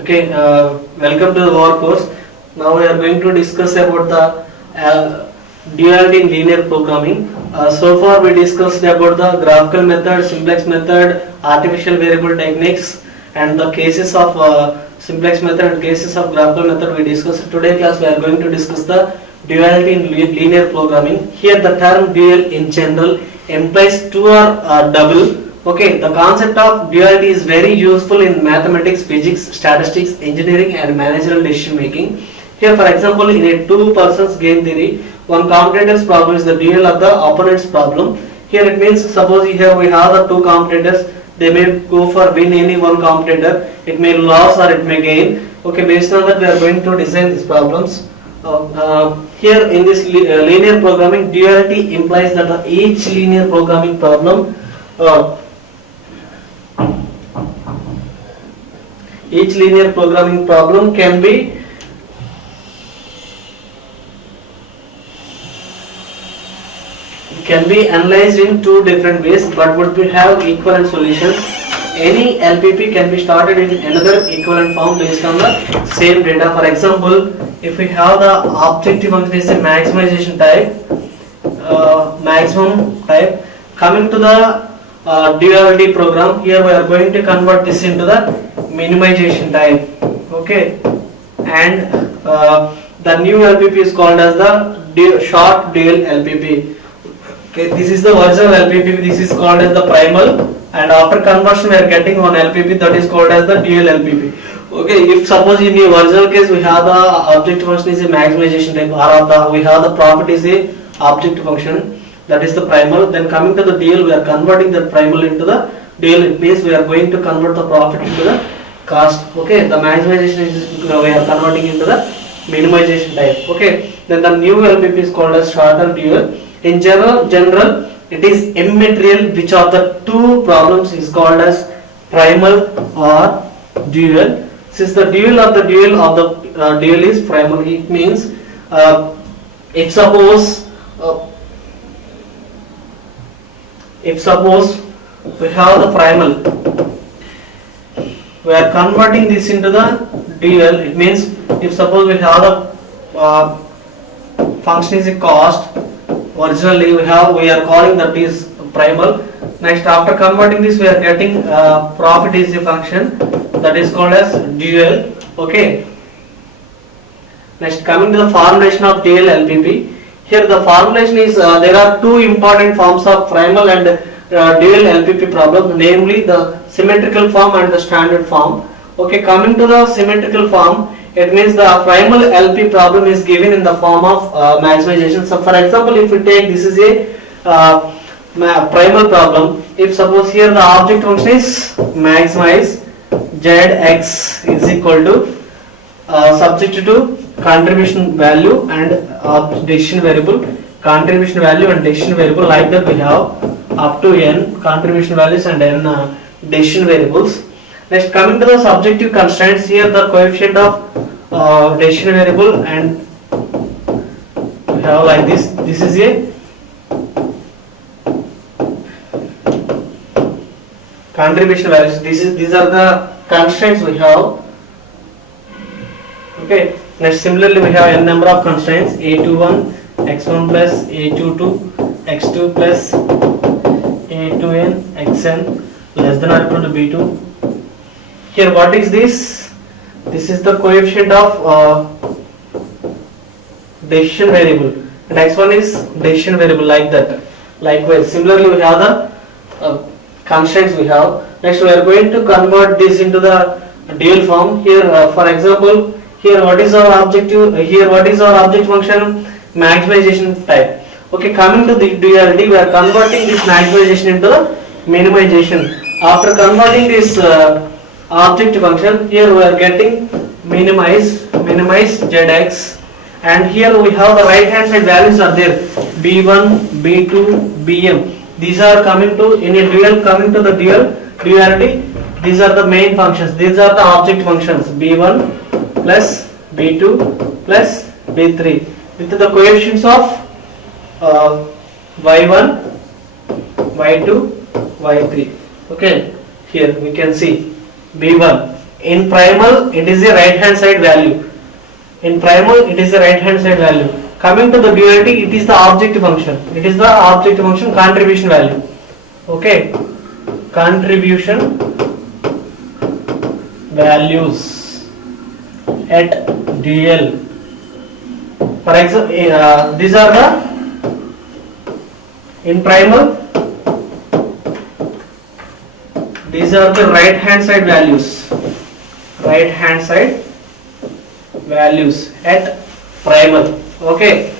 Okay, welcome to our course. Now we are going to discuss about the duality in linear programming. So far we discussed about the graphical method, simplex method, artificial variable techniques, and the cases of simplex method and cases of graphical method we discussed. Today class we are going to discuss the duality in linear programming. Here the term dual in general implies two or double. Okay, the concept of duality is very useful in mathematics, physics, statistics, engineering and managerial decision making. Here for example, in a two persons game theory, one competitor's problem is the dual of the opponent's problem. Here it means suppose here we have the two competitors, they may go for win any one competitor, it may lose or it may gain. Okay, based on that we are going to design these problems. Here in this linear programming, duality implies that each linear programming problem each linear programming problem can be analyzed in two different ways but would have equivalent solutions. Any LPP can be started in another equivalent form based on the same data. For example, if we have the objective function is a maximization type, maximum type, coming to the duality program, here we are going to convert this into the minimization type. Okay, and the new LPP is called as the short dual LPP. Okay, this is the original LPP, this is called as the primal, and after conversion we are getting one LPP that is called as the dual LPP. Okay, if suppose in the original case we have the objective function is a maximization type, or we have the profit is a objective function, that is the primal, then coming to the dual we are converting the primal into the dual. It means we are going to convert the profit into the cost. Okay, the maximization is we are converting into the minimization type. Okay, then the new LPP is called as shorter dual. In general it is immaterial which of the two problems is called as primal or dual. Since the dual of the dual is primal, it means if suppose we have the primal, we are converting this into the dual. It means if suppose we have the function is a cost, originally we are calling that is primal. Next after converting this we are getting profit is a function, that is called as dual. Okay, next coming to the formulation of dual LPP. Here the formulation is there are two important forms of primal and dual LPP problem, namely the symmetrical form and the standard form. Okay, coming to the symmetrical form, it means the primal LP problem is given in the form of maximization. So for example, if we take this is a primal problem, if suppose here the object function is maximize zx is equal to subject to contribution value and decision variable, contribution value and decision variable, like that we have up to n contribution values and n decision variables. Next coming to the subjective constraints, here the coefficient of decision variable, and we have like this is a contribution values, these are the constraints we have. Okay, next similarly we have n number of constraints, a21 x1 plus a22 x2 plus a2n xn less than or equal to b2. Here what is this? This is the coefficient of decision variable, and x1 is decision variable, like that. Likewise, similarly we have the constraints we have. Next we are going to convert this into the dual form. Here for example, here what is our objective? Here what is our object function? Maximization type. Okay, coming to the duality, we are converting this maximization into the minimization. After converting this object function, here we are getting minimize zx, and here we have the right hand side values are there, b1, b2, bm. These are coming to in a dual, coming to the duality. These are the main functions. These are the object functions, b1 plus b2 plus b3 with the coefficients of y1, y2, y3. Okay, here we can see b1 In primal, it is a right hand side value. In primal, it is the right hand side value. Coming to the duality, it is the objective function. It is the objective function contribution value. Okay, contribution values at dual. For example, these are the in primal. These are the right hand side values. Right hand side values at primal. Okay.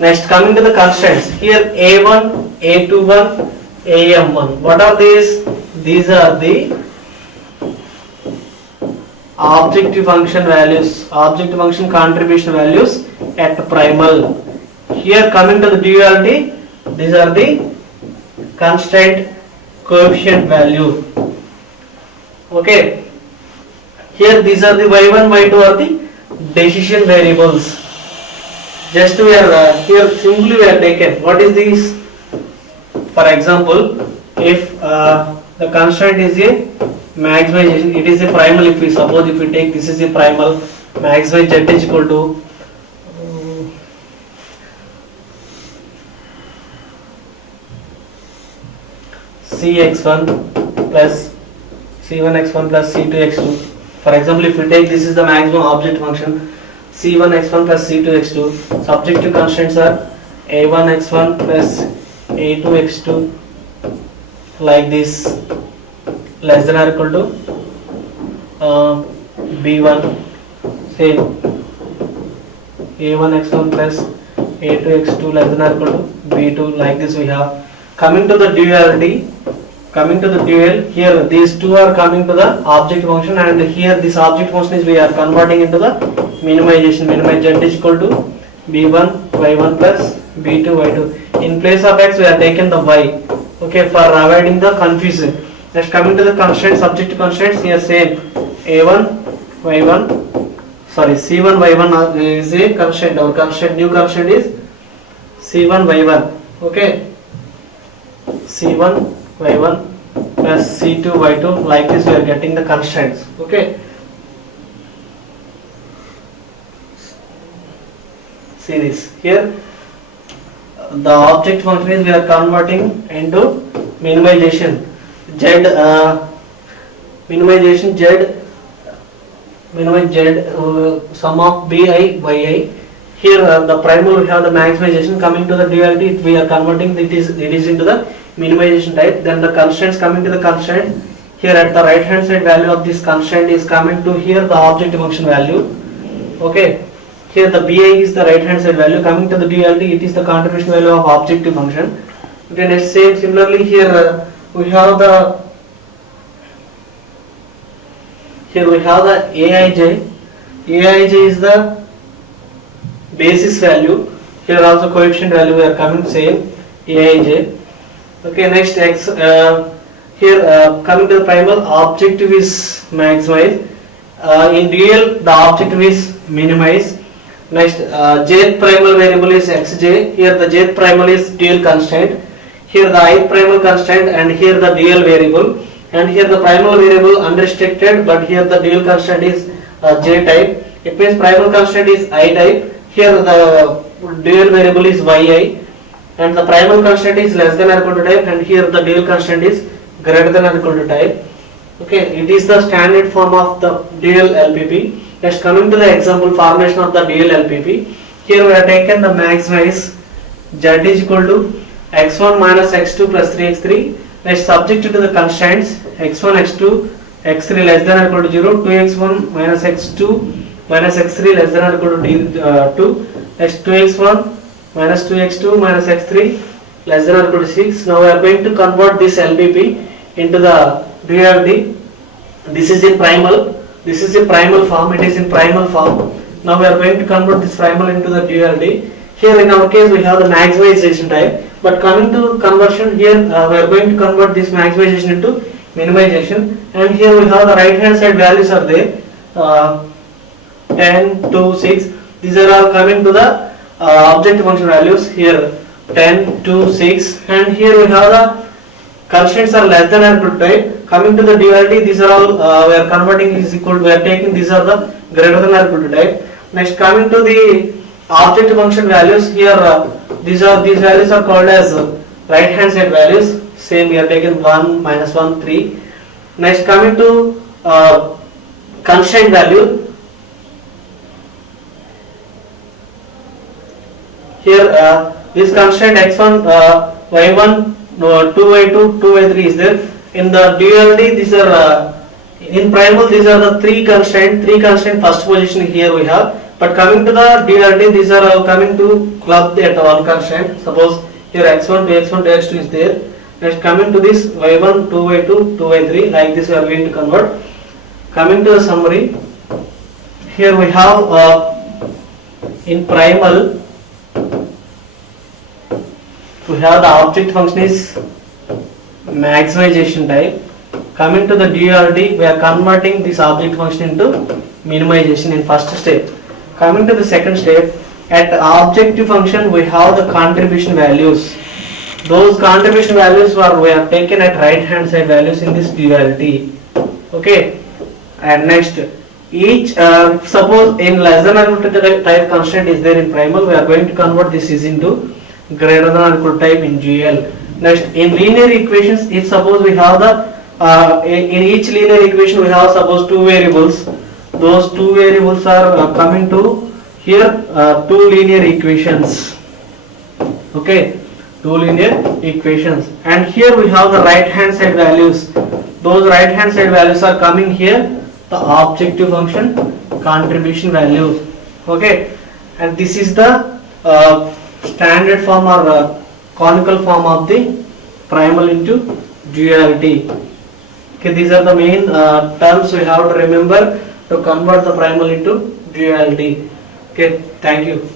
Next, coming to the constants. Here A1, A21, AM1. What are these? These are the objective function values, objective function contribution values at primal. Here coming to the duality, these are the constant coefficient value. Okay. Here these are the y1, y2 are the decision variables. Just we are here simply we are taken. What is this? For example, if the constant is a maximization, it is a primal. If we suppose if we take this is a primal, maximize z is equal to cx1 plus c1x1 plus c2x2. For example, if we take this is the maximum object function c1x1 plus c2x2, subjective constants are a1x1 plus a2x2 like this, less than or equal to b1, same a1x1 plus a2x2 less than or equal to b2, like this we have. Coming to the duality, coming to the dual, here these two are coming to the object function, and here this object function is we are converting into the minimization. Minimize z is equal to b1 y1 plus b2 y2. In place of x we are taken the y. Okay, for avoiding the confusion. Next, coming to the constraints, subjective constraints, here same a1 y1, sorry c1 y1 is a constraint. Our constraint, new constraint is c1 y1. Okay, c1 y1 plus c2 y2, like this we are getting the constraints. Okay, see this here, the object function is we are converting into minimization z, minimization z, minimize z, sum of bi yi. Here the primal we have the maximization. Coming to the duality, we are converting it is into the minimization type. Then the constraints, coming to the constraint, here at the right hand side value of this constraint is coming to here the objective function value. Okay, here the bi is the right hand side value. Coming to the duality, it is the contribution value of objective function. Okay, next same similarly here we have the aij. Aij is the basis value. Here also coefficient value we are coming same aij. Okay, next x, here coming to the primal, objective is maximize. In dual the objective is minimize. Next, jth primal variable is xj. Here the jth primal is dual constraint. Here the ith primal constraint, and here the dual variable, and here the primal variable unrestricted, but here the dual constraint is j type. It means primal constraint is I type. Here the dual variable is yi, and the primal constraint is less than or equal to type, and here the dual constraint is greater than or equal to type. Okay, it is the standard form of the dual LPP. Next, coming to the example formation of the dual LPP. Here we have taken the maximize z is equal to x1 minus x2 plus 3x3. Next, subject to the constraints x1, x2, x3 less than or equal to 0, 2x1 minus x2 minus x3 less than or equal to 2. Next, 2x1 minus 2x2 minus x3 less than or equal to 6. Now we are going to convert this LPP into the duality. This is in primal. This is a primal form. It is in primal form. Now we are going to convert this primal into the duality. Here in our case we have the maximization type. But coming to conversion, here we are going to convert this maximization into minimization. And here we have the right hand side values are there. 10, 2, 6. These are all coming to the objective function values. Here 10, 2, 6, and here we have the constraints are less than or equal to type. Coming to the duality, these are all we are converting is equal. We are taking these are the greater than or equal to type. Next, coming to the object function values, here these values are called as right hand side values. Same, we are taking 1, -1, 3. Next, coming to constraint value. Here this constraint x1, y1, 2y2, 2y3 is there. In the duality, these are in primal, these are the three constraint first position here we have. But coming to the duality, these are all coming to club at one constraint. Suppose here x1 to x1 to x2 is there. Next, coming to this y1, 2y2, 2y3, like this we are going to convert. Coming to the summary, here we have in primal, we have the object function is maximization type. Coming to the duality, we are converting this object function into minimization in first step. Coming to the second step, at objective function we have the contribution values. Those contribution values we are taken at right hand side values in this duality. Okay. And next, each suppose in less than or equal to type constraint is there in primal, we are going to convert this is into greater than or equal to type in GL. Next, in linear equations, if suppose we have the in each linear equation we have suppose two variables. Those two variables are coming to here two linear equations. Okay, two linear equations, and here we have the right hand side values. Those right hand side values are coming here, the objective function contribution values. Okay, and this is the standard form or conical form of the primal into duality. Okay, these are the main terms we have to remember to convert the primal into duality. Okay, thank you.